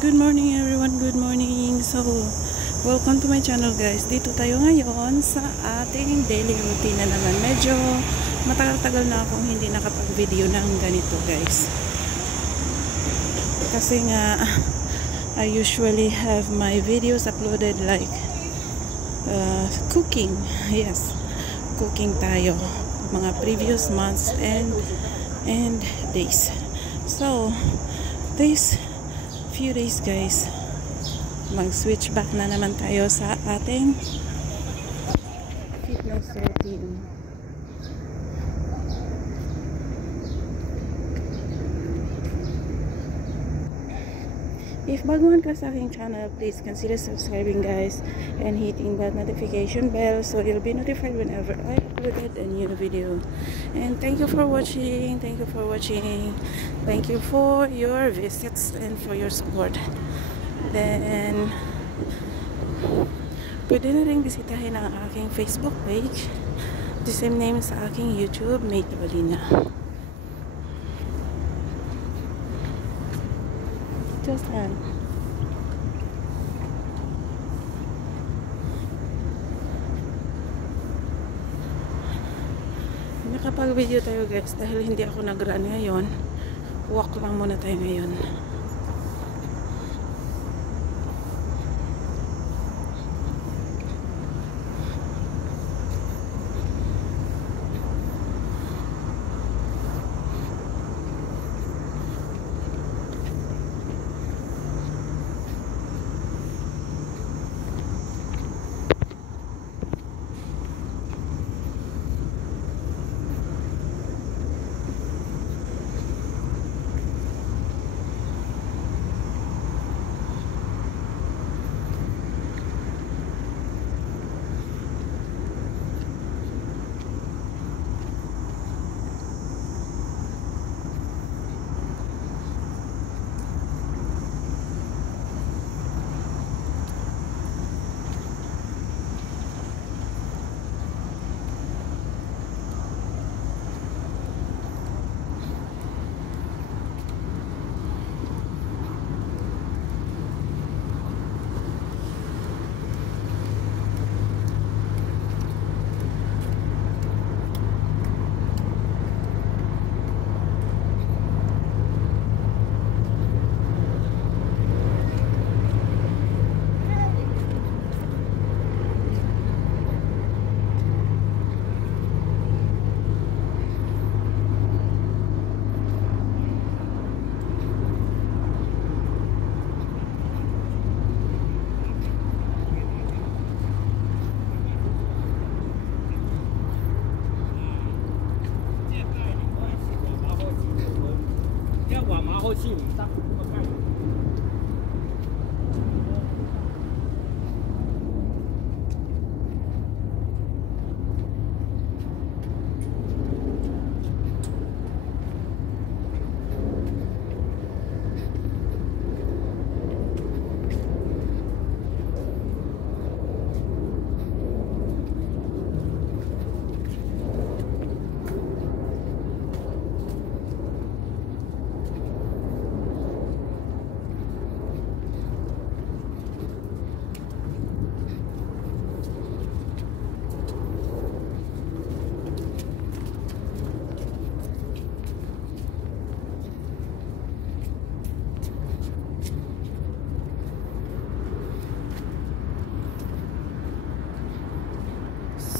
Good morning everyone, good morning. So, welcome to my channel guys. Dito tayo ngayon sa ating daily routine na naman. Medyo matagal-tagal na akong hindi nakapag-video ng ganito guys. Kasi nga, I usually have my videos uploaded like cooking. Yes, cooking tayo. Mga previous months and days. So, this few days guys, mag-switch back na naman tayo sa ating fitness routine. If baguhan ka sa aking channel, please consider subscribing guys and hitting that notification bell so you'll be notified whenever I uploaded a new video. And thank you for watching. Thank you for watching. Thank you for your visits and for your support. Then, pwede na rin bisitahin ang aking Facebook page. The same name sa aking YouTube, May Tabalina. Just yan. Nakapag-video tayo guys dahil hindi ako nag-run ngayon. Walk lang muna tayo ngayon.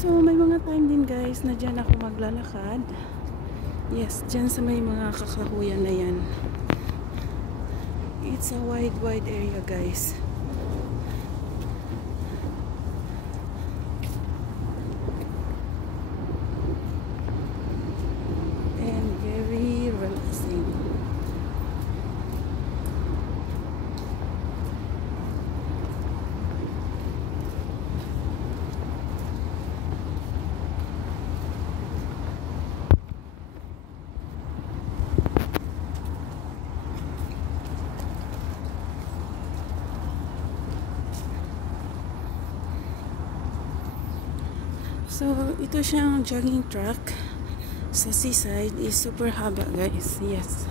So, may mga time din guys na dyan ako maglalakad. Yes, dyan sa may mga kakahuyan na yan. It's a wide area guys. And very relaxing. So, ito siyang jogging track sa seaside is super haba guys. Yes.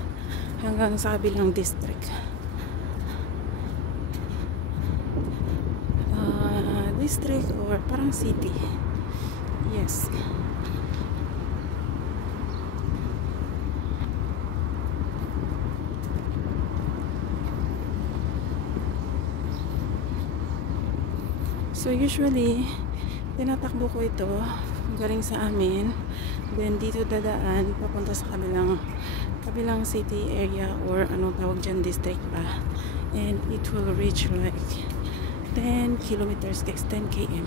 Hanggang sa kabilang district. district or parang city. Yes. So usually tinatakbo ko ito galing sa amin, then dito dadaan papunta sa kabilang city area or anong tawag dyan, district pa, and it will reach like 10 kilometers, 10 km.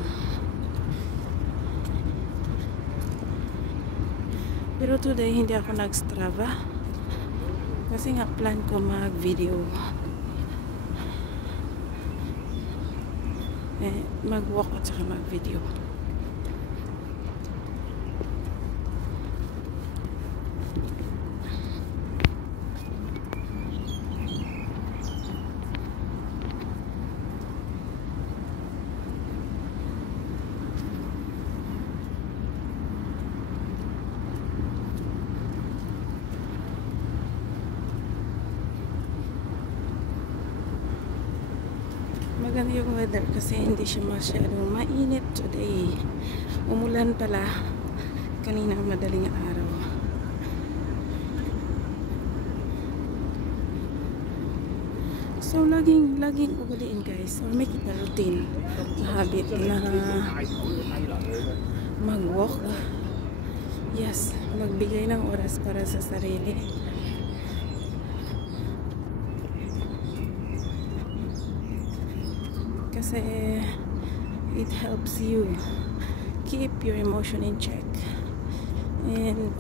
Pero today hindi ako nag-Strava kasi nga plan ko mag-video, mag-walk at saka mag-video. Maganda yung weather kasi hindi siya masyadong mainit today. Umulan pala kanina madaling araw. So laging ugaliin guys, or make it a routine, habit na mag-walk. Yes, magbigay ng oras para sa sarili. Kasi it helps you keep your emotion in check, and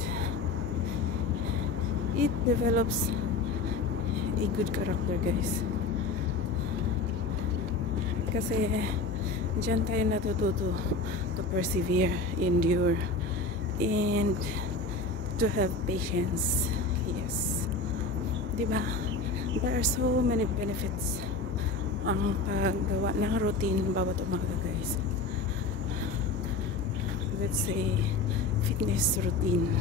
it develops a good character guys. Kasi dyan tayo natututo to persevere, endure, and to have patience. Yes, diba? There are so many benefits ang paggawa ng routine bawat umaga guys. Let's say fitness routine.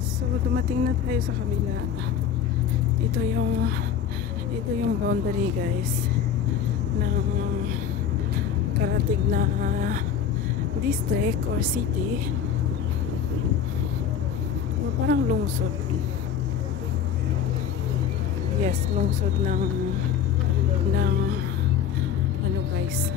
So dumating na tayo sa kabila. Ito yung boundary guys ng Karatig na district or city. Parang lungsod. Yes, lungsod ng ano guys.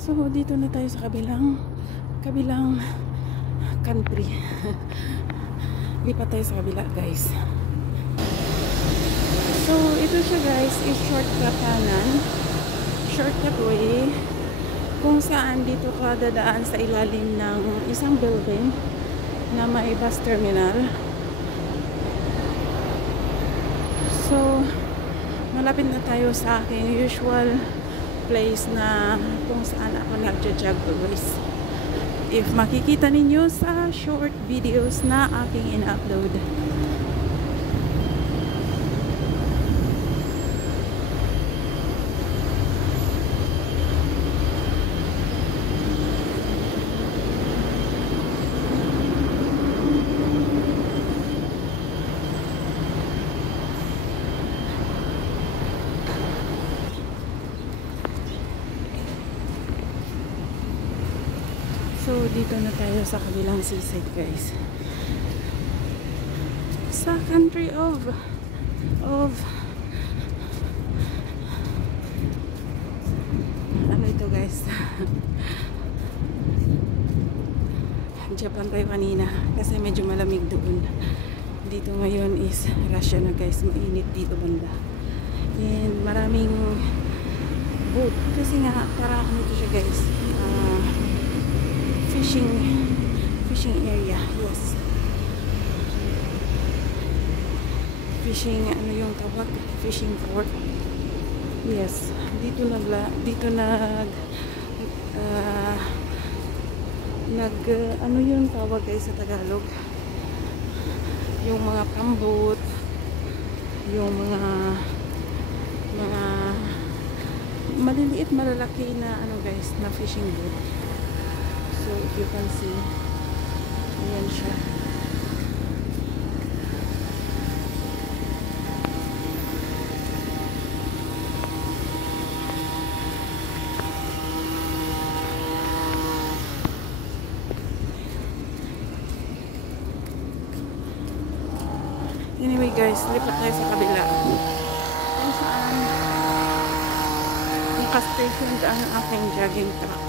So dito na tayo sa kabilang country. Lipat tayo sa kabila guys. So ito siya guys, is shortcut kanan, shortcut way, kung saan dito ka dadaan sa ilalim ng isang building na may bus terminal. So malapit na tayo sa aking usual place na kung saan ako nagja-jog guys. If makikita ninyo sa short videos na aking in-upload. So dito na tayo sa kabilang seaside guys, sa country of ano ito guys. Japan tayo kanina kasi medyo malamig doon. dito ngayon is Russia na guys, mainit dito banda. And maraming boat kasi nga parang ano ito siya guys, fishing area. Yes, fishing, ano yung tawag, fishing port. Yes, dito nag ano yung tawag guys sa Tagalog, yung mga pambot, yung mga maliliit malalaki na ano guys, na fishing boat. So if you can see, ayan siya. Anyway guys, lipat tayo sa kabila kung saan naka-station ang aking jogging truck.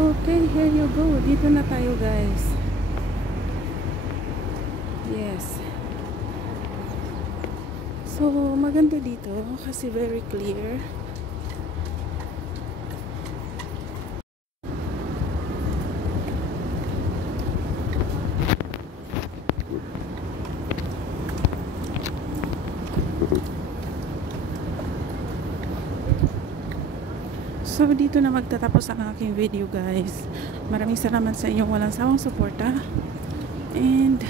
Okay, here you go. Dito na tayo guys. Yes. So, maganda dito kasi very clear. So, dito na magtatapos ang aking video guys. Maraming salamat sa inyong walang sawang suporta. And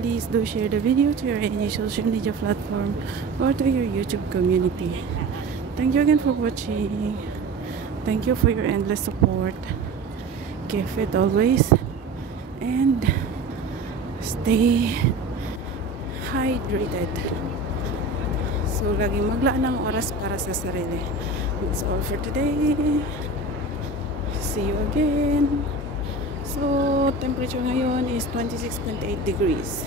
please do share the video to your any social media platform or to your YouTube community. Thank you again for watching. Thank you for your endless support. Keep fit always. And stay hydrated. So, laging maglaan ng oras para sa sarili. That's all for today. See you again. So, temperature ngayon is 26.8 degrees.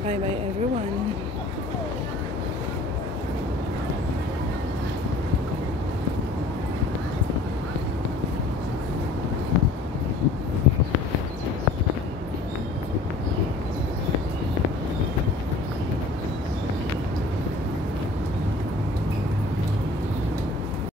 Bye bye everyone.